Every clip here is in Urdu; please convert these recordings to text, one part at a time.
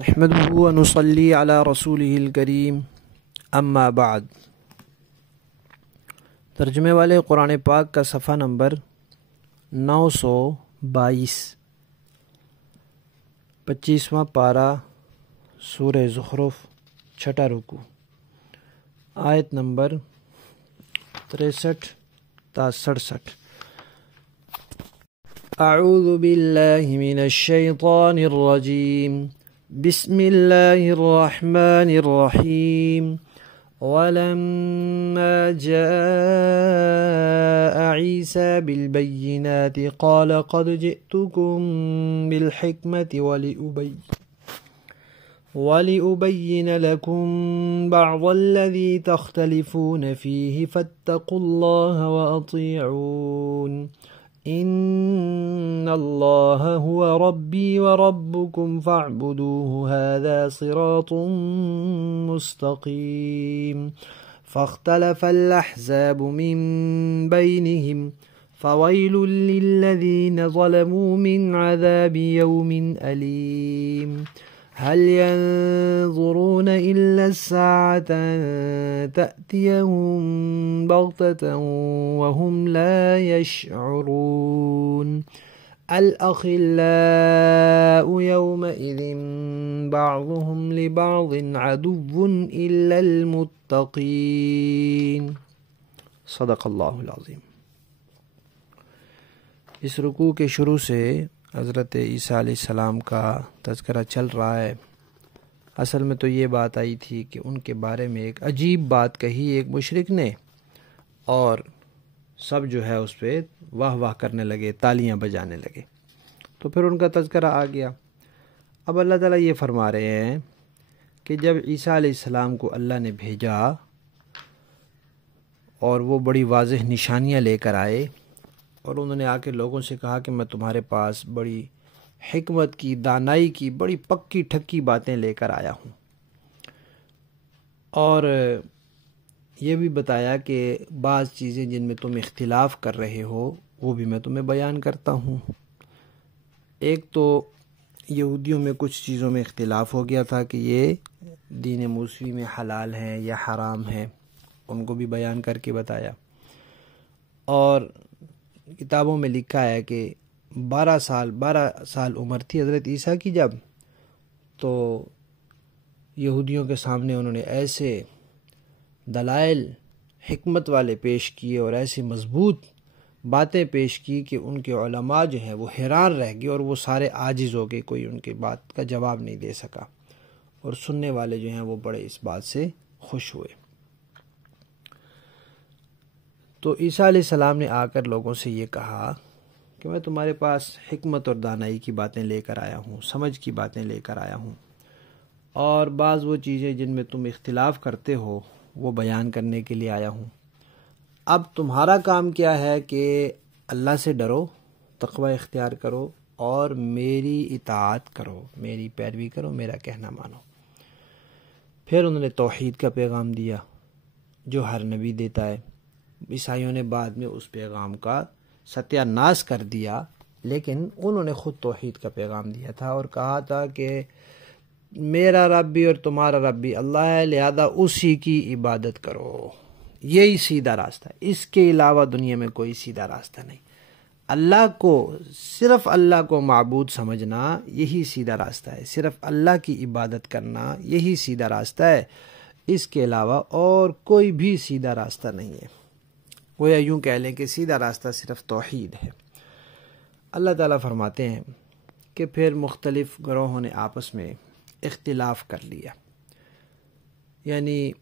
نحمده ونصلي على رسوله الکریم اما بعد۔ ترجمے والے قرآن پاک کا صفحہ نمبر 922، 25واں پارہ، سورہ زخرف، چھٹا رکوع، آیت نمبر 63 تا 67۔ اعوذ باللہ من الشیطان الرجیم، بسم اللہ الرحمن الرحیم۔ ولما جاء عيسى بالبينات قال قد جئتكم بالحكمة ولأبين لكم بعض الذي تختلفون فيه فاتقوا الله وأطيعون إن الله هو ربي وربكم فاعبدوه هذا صراط مستقيم۔ فاختلف الأحزاب من بينهم فويل للذين ظلموا من عذاب يوم أليم۔ هل ينظرون إلا الساعة أن تأتيهم بغتة وهم لا يشعرون۔ الأخلاء يومئذ بعضهم لبعض عدو إلا المتقين۔ صدق اللہ العظیم۔ اس رکوع کے شروع سے حضرت عیسیٰ علیہ السلام کا تذکرہ چل رہا ہے۔ اصل میں تو یہ بات آئی تھی کہ ان کے بارے میں ایک عجیب بات کہی ایک مشرک نے، اور سب جو ہے اس پہ واہ واہ کرنے لگے، تالیاں بجانے لگے، تو پھر ان کا تذکرہ آ گیا۔ اب اللہ تعالیٰ یہ فرما رہے ہیں کہ جب عیسیٰ علیہ السلام کو اللہ نے بھیجا اور وہ بڑی واضح نشانیاں لے کر آئے، اور انہوں نے آ کے لوگوں سے کہا کہ میں تمہارے پاس بڑی حکمت کی، دانائی کی، بڑی پکی ٹھکی باتیں لے کر آیا ہوں، اور یہ بھی بتایا کہ بعض چیزیں جن میں تم اختلاف کر رہے ہو وہ بھی میں تمہیں بیان کرتا ہوں۔ ایک تو یہودیوں میں کچھ چیزوں میں اختلاف ہو گیا تھا کہ یہ دین موسوی میں حلال ہیں یا حرام ہیں، ان کو بھی بیان کر کے بتایا۔ اور کتابوں میں لکھا ہے کہ 12 سال عمر تھی حضرت عیسیٰ کی جب، تو یہودیوں کے سامنے انہوں نے ایسے دلائل حکمت والے پیش کیے اور ایسی مضبوط باتیں پیش کی کہ ان کے علماء جو ہیں وہ حیران رہ گئے، اور وہ سارے عاجز ہو گئے، کوئی ان کی بات کا جواب نہیں دے سکا، اور سننے والے جو ہیں وہ بڑے اس بات سے خوش ہوئے۔ تو عیسیٰ علیہ السلام نے آ کر لوگوں سے یہ کہا کہ میں تمہارے پاس حکمت اور دانائی کی باتیں لے کر آیا ہوں، سمجھ کی باتیں لے کر آیا ہوں، اور بعض وہ چیزیں جن میں تم اختلاف کرتے ہو وہ بیان کرنے کے لیے آیا ہوں۔ اب تمہارا کام کیا ہے کہ اللہ سے ڈرو، تقوی اختیار کرو، اور میری اطاعت کرو، میری پیروی کرو، میرا کہنا مانو۔ پھر انہوں نے توحید کا پیغام دیا جو ہر نبی دیتا ہے۔ عیسائیوں نے بعد میں اس پیغام کا ستیہ ناش کر دیا، لیکن انہوں نے خود توحید کا پیغام دیا تھا اور کہا تھا کہ میرا رب بھی اور تمہارا رب بھی اللہ ہے، لہذا اسی کی عبادت کرو، یہی سیدھا راستہ ہے، اس کے علاوہ دنیا میں کوئی سیدھا راستہ نہیں۔ اللہ کو، صرف اللہ کو معبود سمجھنا یہی سیدھا راستہ ہے، صرف اللہ کی عبادت کرنا یہی سیدھا راستہ ہے، اس کے علاوہ اور کوئی بھی سیدھا راستہ نہیں ہے۔ وہ یا یوں کہہ لیں کہ سیدھا راستہ صرف توحید ہے۔ اللہ تعالیٰ فرماتے ہیں کہ پھر مختلف گروہوں نے آپس میں اختلاف کر لیا، یعنی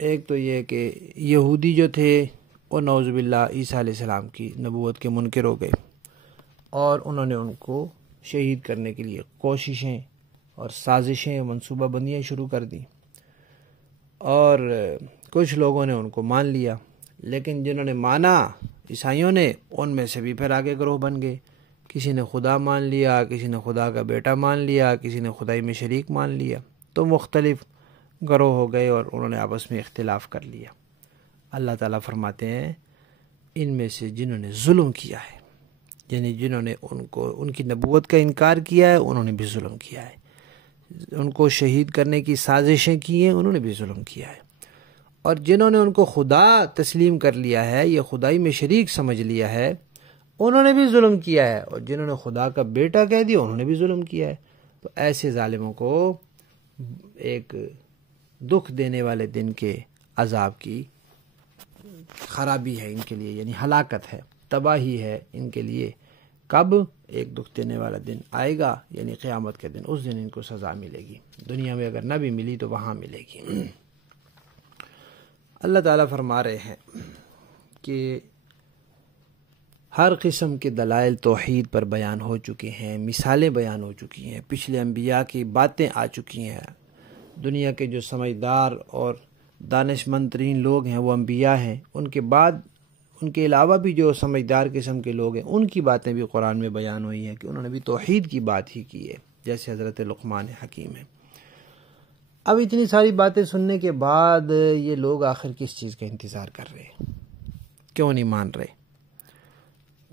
ایک تو یہ کہ یہودی جو تھے وہ نعوذ باللہ عیسیٰ علیہ السلام کی نبوت کے منکر ہو گئے، اور انہوں نے ان کو شہید کرنے کے لیے کوششیں اور سازشیں، منصوبہ بندیاں شروع کر دیں، اور کچھ لوگوں نے ان کو مان لیا، لیکن جنہوں نے مانا عیسائیوں نے، ان میں سے بھی پھر آگے گروہ بن گئے، کسی نے خدا مان لیا، کسی نے خدا کا بیٹا مان لیا، کسی نے خدائی میں شریک مان لیا، تو مختلف گروہ ہو گئے اور انہوں نے آپس میں اختلاف کر لیا۔ اللہ تعالیٰ فرماتے ہیں ان میں سے جنہوں نے ظلم کیا ہے، یعنی جنہوں نے ان کی نبوت کا انکار کیا ہے، انہوں نے بھی ظلم کیا ہے۔ ان کو شہید کرنے کی سازشیں کی ہیں انہوں نے بھی ظلم کیا ہے، اور جنہوں نے ان کو خدا تسلیم کر لیا ہے یا خدائی میں شریک سمجھ لیا ہے انہوں نے بھی ظلم کیا ہے، اور جنہوں نے خدا کا بیٹا کہہ دیا انہوں نے بھی ظلم کیا ہے۔ تو ایسے ظالموں کو ایک دکھ دینے والے دن کے عذاب کی خرابی ہے ان کے لیے، یعنی ہلاکت ہے، تباہی ہے ان کے لیے۔ کب؟ ایک دکھ دینے والا دن آئے گا، یعنی قیامت کے دن، اس دن ان کو سزا ملے گی، دنیا میں اگر نہ بھی ملی تو وہاں ملے گی۔ اللہ تعالیٰ فرما رہے ہیں کہ ہر قسم کے دلائل توحید پر بیان ہو چکے ہیں، مثالیں بیان ہو چکی ہیں، پچھلے انبیاء کی باتیں آ چکی ہیں۔ دنیا کے جو سمجھدار اور دانش مند ترین لوگ ہیں وہ انبیاء ہیں، ان کے بعد ان کے علاوہ بھی جو سمجھدار قسم کے لوگ ہیں ان کی باتیں بھی قرآن میں بیان ہوئی ہیں کہ انہوں نے بھی توحید کی بات ہی کی ہے، جیسے حضرت لقمان حکیم ہے۔ اب اتنی ساری باتیں سننے کے بعد یہ لوگ آخر کس چیز کا انتظار کر رہے ہیں؟ کیوں نہیں مان رہے؟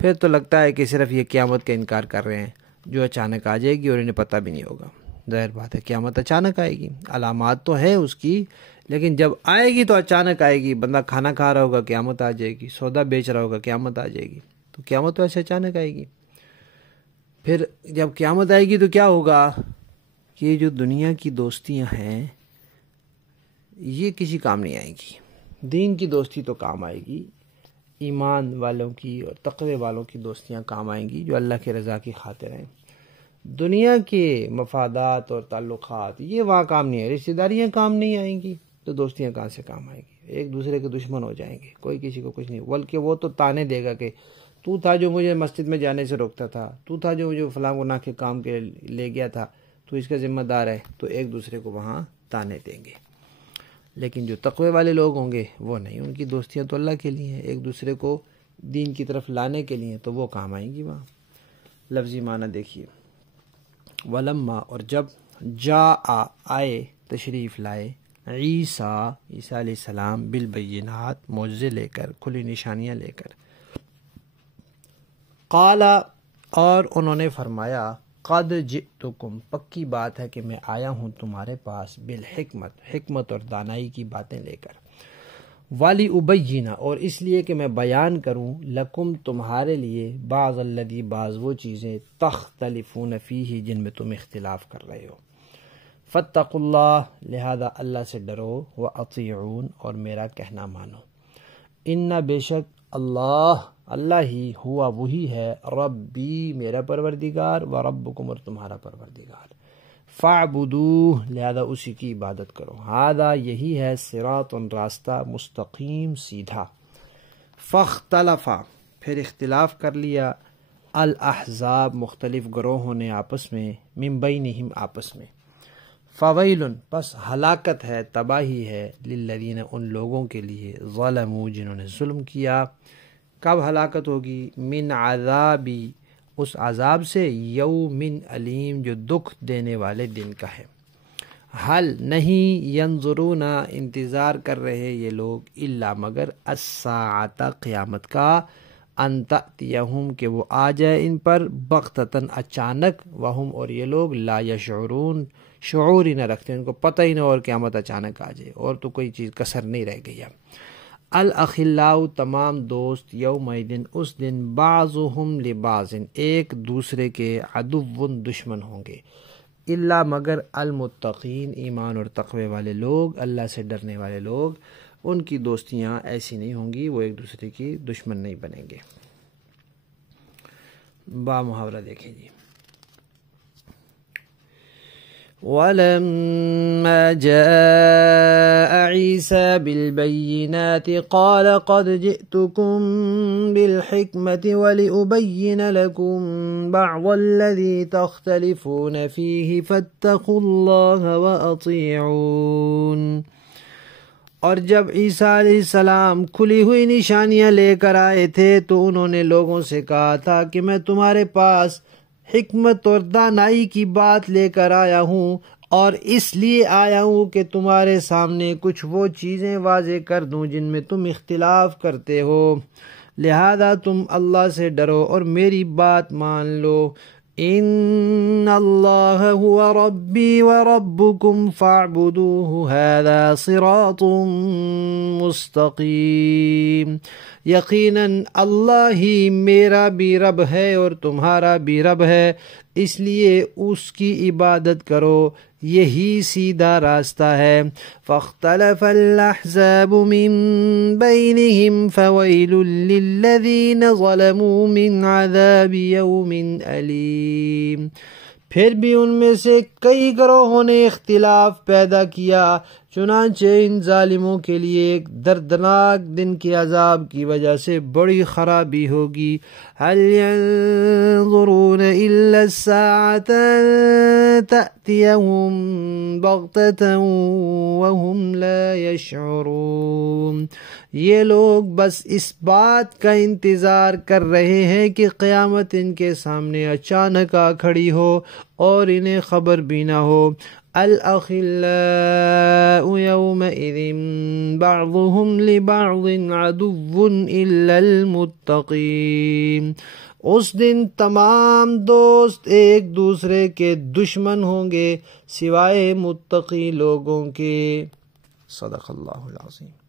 پھر تو لگتا ہے کہ صرف یہ قیامت کا انکار کر رہے ہیں جو اچانک آ جائے گی اور انہیں پتہ بھی نہیں ہوگا۔ ظاہر بات ہے قیامت اچانک آئے گی، علامات تو ہے اس کی، لیکن جب آئے گی تو اچانک آئے گی۔ بندہ کھانا کھا رہا ہوگا قیامت آ جائے گی، سودا بیچ رہا ہوگا قیامت آ جائے گی، تو قیامت تو ایسے اچانک آئے گی۔ پھر جب قیامت آئے گی تو کیا ہوگا؟ یہ جو دنیا کی دوستیاں ہیں یہ کسی کام نہیں آئیں گی، دین کی دوستی تو کام آئے گی، ایمان والوں کی اور تقوی والوں کی دوستیاں کام آئیں گی جو اللہ کے رضا کی خاطر ہیں۔ دنیا کے مفادات اور تعلقات یہ وہاں کام نہیں ہے، رشتہ داریاں کام نہیں آئیں گی تو دوستیاں کہاں سے کام آئیں گی؟ ایک دوسرے کے دشمن ہو جائیں گے، کوئی کسی کو کچھ نہیں، بلکہ وہ تو تانے دے گا کہ تو تھا جو مجھے مسجد میں جانے سے روکتا تھا، تو تھا جو مجھے فلاں گناہ کے کام کے لے گیا تھا، تو اس کا ذمہ دار ہے، تو ایک دوسرے کو وہاں تانے دیں گے۔ لیکن جو تقوی والے لوگ ہوں گے وہ نہیں، ان کی دوستیاں تو اللہ کے لیے ہیں، ایک دوسرے کو دین کی طرف لانے کے لیے، تو وہ کام آئیں گی وہاں۔ لفظی معنی دیکھیے، ولما، اور جب، آئے، تشریف لائے، عیسیٰ علیہ السلام، بالبینات، معجزے لے کر، کھلی نشانیاں لے کر، قال، اور انہوں نے فرمایا، قد جئتکم، پکی بات ہے کہ میں آیا ہوں تمہارے پاس، بالحکمت، حکمت اور دانائی کی باتیں لے کر، والی ابینہ، اور اس لیے کہ میں بیان کروں، لکم، تمہارے لیے، بعض الذی، بعض وہ چیزیں، تختلفون فیہ، جن میں تم اختلاف کر رہے ہو، فاتقوا اللہ، لہذا اللہ سے ڈرو، واطیعون، اور میرا کہنا مانو، ان بے شک اللہ ہی، ہوا وہی ہے، ربی، میرا پروردگار، و ربکم، اور تمہارا پروردگار، فاعبدوہ، لہذا اسی کی عبادت کرو، ہذا، یہی ہے، صراط، راستہ، مستقیم، سیدھا، فاختلفا، پھر اختلاف کر لیا، الاحزاب، مختلف گروہوں نے آپس میں، من بینہم، آپس میں، فویل، پس ہلاکت ہے، تباہی ہے، للذین، ان لوگوں کے لیے، ظلموا، جنہوں نے ظلم کیا۔ کب ہلاکت ہوگی؟ من عذابی، اس عذاب سے، یوم علیم، جو دکھ دینے والے دن کا ہے۔ حل، نہیں، ینظرون، انتظار کر رہے یہ لوگ، الا، مگر، الساعۃ، قیامت کا، ان تأتیہم، کہ وہ آ جائے ان پر، بغتۃ، اچانک، وہم، اور یہ لوگ، لا یشعرون، شعور ہی نہ رکھتے، ان کو پتہ ہی نہ اور قیامت اچانک آ جائے، اور تو کوئی چیز کسر نہیں رہ گئی اب۔ الاخلاء، تمام دوست، یومئذ، اس دن، بعضهم لبعض، ایک دوسرے کے، عدو، دشمن ہوں گے، الا، مگر، المتقین، ایمان اور تقوی والے لوگ، اللہ سے ڈرنے والے لوگ، ان کی دوستیاں ایسی نہیں ہوں گی، وہ ایک دوسرے کی دشمن نہیں بنیں گے۔ با محاورہ دیکھیں جی، وَلَمَّا جَاءَ عِيسَى بِالْبَيِّنَاتِ قَالَ قَدْ جِئْتُكُمْ بِالْحِكْمَةِ وَلِأُبَيِّنَ لَكُمْ بَعْضَ الَّذِي تَخْتَلِفُونَ فِيهِ فَاتَّقُوا اللَّهَ وَأَطِيعُونِ۔ اور جب عیسیٰ علیہ السلام کھلی ہوئی نشانیاں لے کر آئے تھے تو انہوں نے لوگوں سے کہا تھا کہ میں تمہارے پاس حکمت اور دانائی کی بات لے کر آیا ہوں، اور اس لیے آیا ہوں کہ تمہارے سامنے کچھ وہ چیزیں واضح کر دوں جن میں تم اختلاف کرتے ہو، لہذا تم اللہ سے ڈرو اور میری بات مان لو، ان اللہ هو ربی وربکم فاعبدوہ ھذا صراط مستقیم، یقیناً اللہ ہی میرا بھی رب ہے اور تمہارا بھی رب ہے، اس لیے اس کی عبادت کرو، یہی سیدھا راستہ ہے۔ فاختلف الاحزاب من بینہم فویل للذین ظلموا من عذاب یوم علیم، پھر بھی ان میں سے کئی گروہوں نے اختلاف پیدا کیا، چنانچہ ان ظالموں کے لیے ایک دردناک دن کے عذاب کی وجہ سے بڑی خرابی ہوگی۔ هل ينظرون الا الساعة ان تأتيهم بغتة وهم لا يشعرون، یہ لوگ بس اس بات کا انتظار کر رہے ہیں کہ قیامت ان کے سامنے اچانک آ کھڑی ہو اور انہیں خبر بھی نہ ہو۔ الأخلاء يومئذ بعضهم لبعض عدو إلا المتقين، اس دن تمام دوست ایک دوسرے کے دشمن ہوں گے سوائے متقی لوگوں کے۔ صدق اللہ العظیم۔